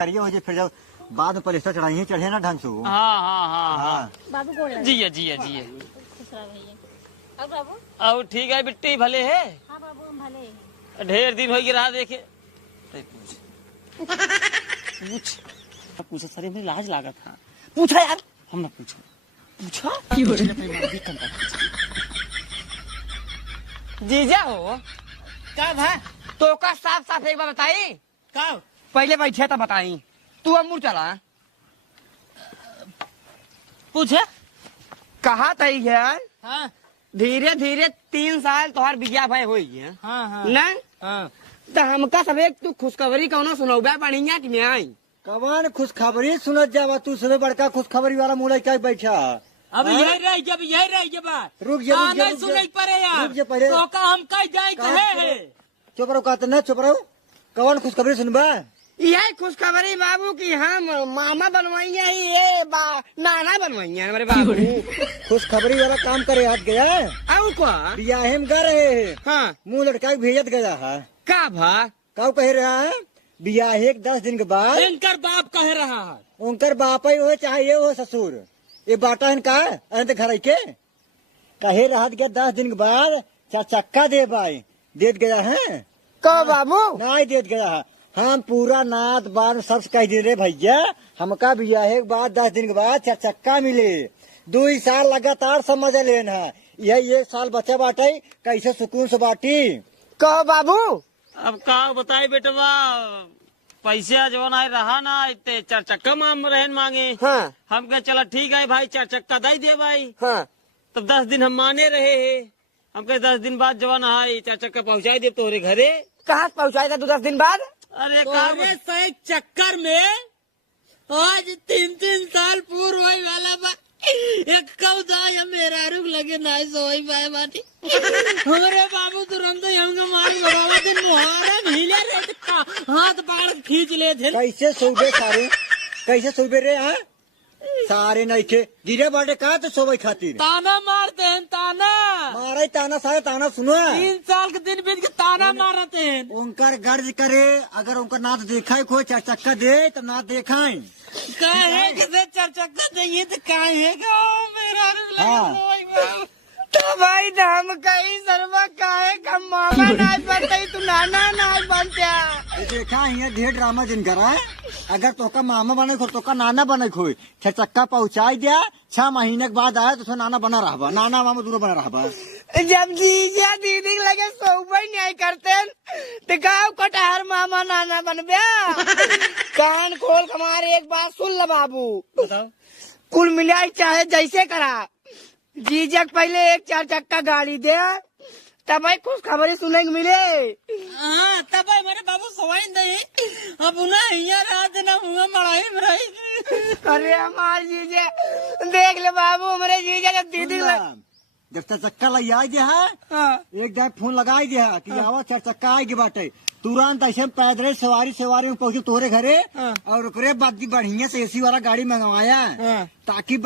करिए हो जाए फिर जब बाद में पलिस्टर चढ़ाई चढ़े ना ढंग से। हाँ बाबू बोल रहे जिये जिये जिये अब बाबू अब ठीक है बिट्टी भले है। हाँ बाबू हम भले हैं। ढेर दिन हो रहा देखे पूछ पूछा सर मुझे लाज लागत था। पूछा यार हम ना पूछा जीजा हो कब है तो का साफ साफ एक बार बताई। कब पहले बैठे तो बताई तू अब मुड़ चला पूछे कहा तई है। हाँ धीरे धीरे 3 साल तोहार बिया भाई हो गया हाँ हाँ ना हाँ तो हमका सब एक तू खुशखबरी कौनो सुनौबा बढ़िया कि नहीं आई। कवन खुशखबरी सुनत जावा तू सुबह बड़का खुशखबरी वाला मुँह लटका के बैठा। अब हाँ? यही रह जब यही रह जब रुक जा, रुक जा, नहीं रुक जा। सुनाई पड़े यार रुक जा पहले। तो का हम कह जाए कहे है चुप रहो कहते न चुप रहो। कवन खुशखबरी सुनबा। यही खुशखबरी बाबू की हम मामा बनवाइया ही ये नाना बनवाइया हमारे बाबू। खुशखबरी वाला काम करे हाथ गया अब क्या बियाहे में गा रहे है हाँ मुँह लटका के भेजत गया है। का भा कब कह रहा है बियाहे के 10 दिन के बाद इनकर बाप कह रहा है उनकर बाप ही हो चाहे ये हो ससुर ये बाटा है का अरे घर के कहे रहा गया 10 दिन के बाद 4 चक्का दे भाई देत गया है का बाबू नहीं देत गया है। हम पूरा नात बार सब कह दे रहे भैया हमका बियाहे के बाद 10 दिन के बाद 4 चक्का मिले 2 साल लगातार समझ लेना है यही 1 साल बच्चा बाटे कैसे सुकून से बाटी। का बाबू अब का बताए बेटवा पैसा जो ना रहा ना इतने 4 चक्का रहन मांगे हाँ हम कहे चला ठीक है भाई 4 चक्का दे दे भाई। हाँ तब 10 दिन हम माने रहे हैं हम कहे 10 दिन बाद जवान है 4 चक्का पहुँचाई दे तोहरे घरे। कहाँ पहुँचाया था 10 दिन बाद। अरे सही चक्कर में आज 3 साल पूर्व वही वाला बा एक कौदा मेरा रुक लगे नाई सोई पाए बाटी हमारे बाबू तुरंत ही हमको मार लगावा दिन मुहारा हिले रे हाथ पाड़ खींच ले थे। कैसे सोबे सारे कैसे सोबे रे हाँ सारे नहीं थे गिरे बाटे का तो सोबे खातिर ताना मारते हैं ताना मारे ताना सारे ताना सुनो 3 साल के दिन बीत के ताना मारते हैं। उनकर गर्ज करे अगर उनका नाथ देखा कोई 4 चक्का दे तो नाथ देखा काहे किसे 4 चक्का देंगे तो काहे का मेरा रुक लगे हाँ। सोई बाबू। तो भाई हम कहीं सर्वा काहे का मामा नहीं बनते तू नाना नहीं बनता। देखा है ढेर ड्रामा दिन करा अगर तोका मामा बने खो तोका नाना बने खोई 6 चक्का पहुँचाई दिया 6 महीने के बाद आया तो नाना बना रहा नाना मामा दूर बना रहा। जब जीजा दीदी लगे सोबई नहीं करते तो गाँव कटहर मामा नाना बन गया। कान खोल हमारे एक बात सुन ल बाबू कुल मिलाई चाहे जैसे करा जीजा पहले एक 4 चक्का गाड़ी दे तब भाई खुश खबरी सुने को मिले। हाँ तब भाई मेरे बाबू सोई नहीं अब उन्हें यहाँ रात ना हुआ मड़ाई में रही। अरे हमारे जीजा देख ले बाबू हमारे जीजा जब दीदी जब 4 चक्का लग आई दिया हाँ एक दाय फोन लगाई दिया कि आवा 4 चक्का आएगी बाटे तुरंत ऐसे पैदल सवारी में पहुंचे तोरे घरे और ओकरे बाद बढ़िया से AC वाला गाड़ी मंगवाया ताकि